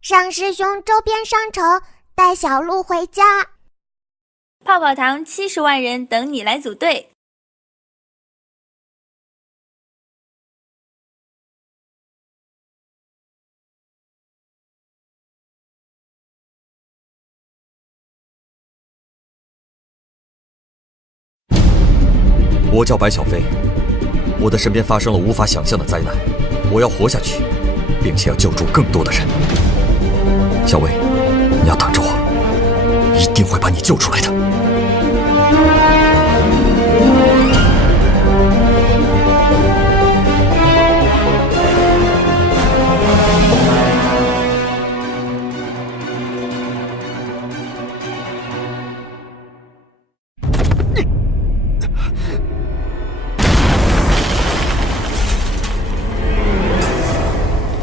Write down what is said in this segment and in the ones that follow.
上师兄周边商城带小鹿回家，泡泡糖七十万人等你来组队。我叫白小飞，我的身边发生了无法想象的灾难，我要活下去，并且要救助更多的人。小薇，你要等着我，一定会把你救出来的。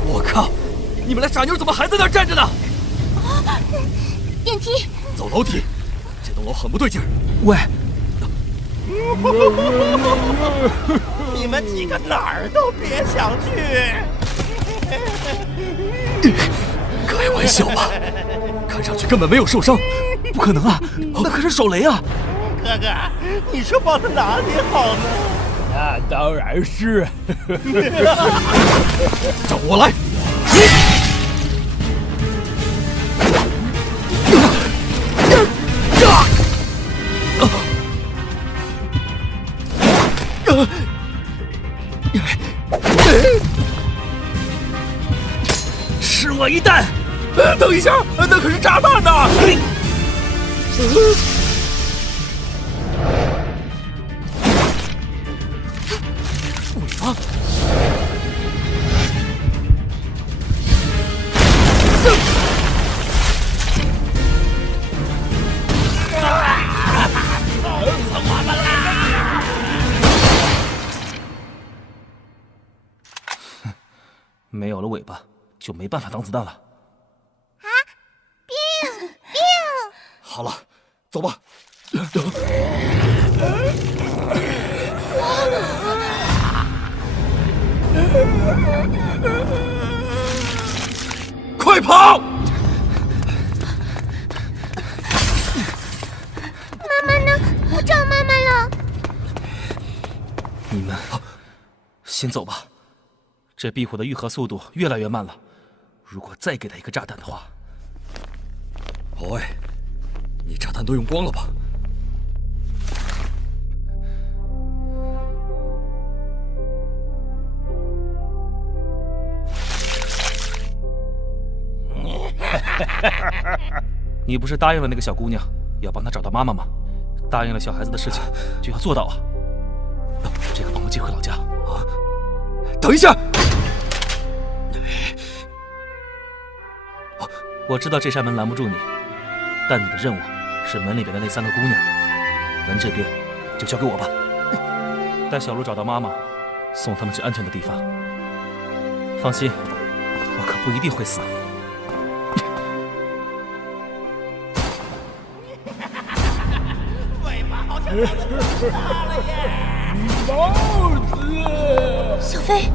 我靠！你们俩傻妞怎么还在那儿站着呢？电梯，走楼梯，这栋楼很不对劲儿。喂，你们几个哪儿都别想去！开玩笑吧？看上去根本没有受伤。不可能啊，那可是手雷啊！哥哥，你说放在哪里好呢？那当然是。找我来！我一弹！呃等一下，那可是炸弹呐！尾巴！没有了尾巴，就没办法挡子弹了。好了，走吧。快跑！妈妈呢？不找妈妈了。你们先走吧，这壁虎的愈合速度越来越慢了。如果再给他一个炸弹的话，宝贝，你炸弹都用光了吧？你不是答应了那个小姑娘，要帮她找到妈妈吗？答应了小孩子的事情，就要做到啊！这个帮我寄回老家啊。等一下！我知道这扇门拦不住你，但你的任务是门里边的那三个姑娘，门这边就交给我吧。带小鹿找到妈妈，送他们去安全的地方。放心，我可不一定会死。尾巴好像大了耶！小飞，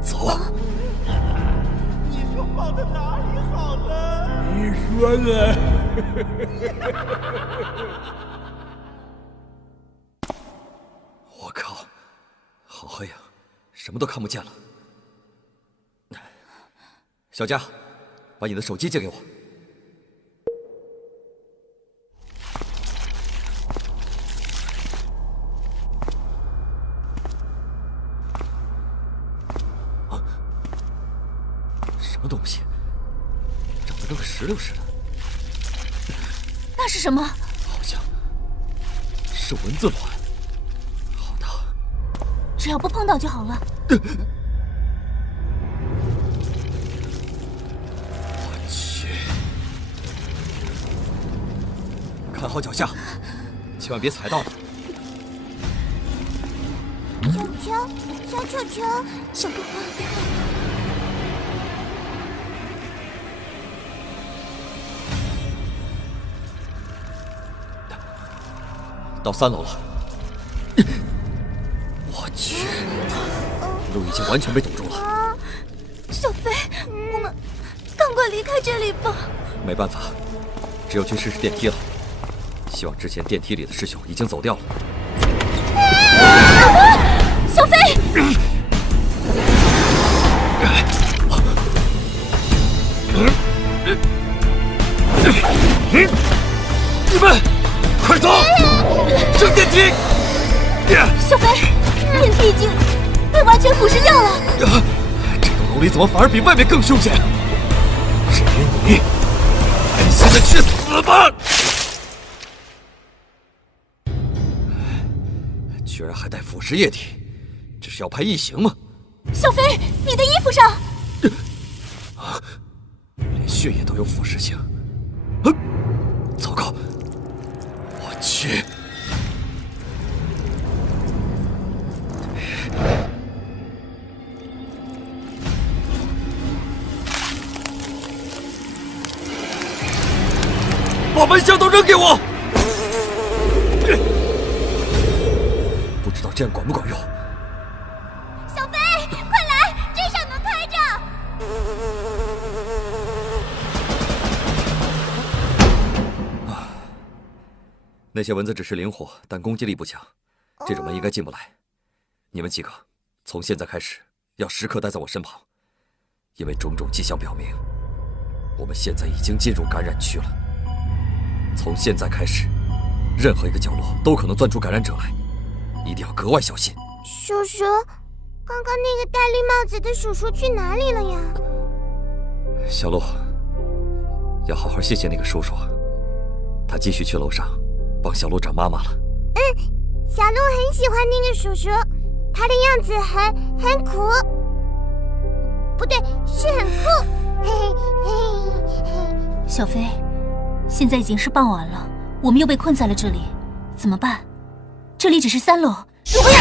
走啊！你说放在哪里？我靠，好黑呀，什么都看不见了。小佳，把你的手机借给我。什么东西？长得跟个石榴似的，那是什么？好像是蚊子卵。好大！只要不碰到就好了。我去！看好脚下，千万别踩到了。球球，小球球，小哥哥，到三楼了。我去，路已经完全被堵住了。小飞，我们赶快离开这里吧。没办法，只有去试试电梯了。希望之前电梯里的师兄已经走掉了。小飞，你们快走，升电梯！小飞，电梯已经被完全腐蚀掉了。啊！这栋楼里怎么反而比外面更凶险？至于你，安心的去死吧！居然还带腐蚀液体，这是要拍异形吗？小飞，你的衣服上，啊连血液都有腐蚀性。啊！糟糕！我去！蚊香都扔给我！不知道这样管不管用？小飞，快来，这扇门开着。那些蚊子只是灵活，但攻击力不强，这种门应该进不来。你们几个，从现在开始要时刻待在我身旁，因为种种迹象表明，我们现在已经进入感染区了。从现在开始，任何一个角落都可能钻出感染者来，一定要格外小心。叔叔，刚刚那个戴绿帽子的叔叔去哪里了呀？小鹿，要好好谢谢那个叔叔，他继续去楼上帮小鹿找妈妈了。嗯小鹿很喜欢那个叔叔，他的样子很很酷，不对，是很酷。嘿嘿嘿嘿。小飞，现在已经是傍晚了我们又被困在了这里怎么办？这里只是三楼如果要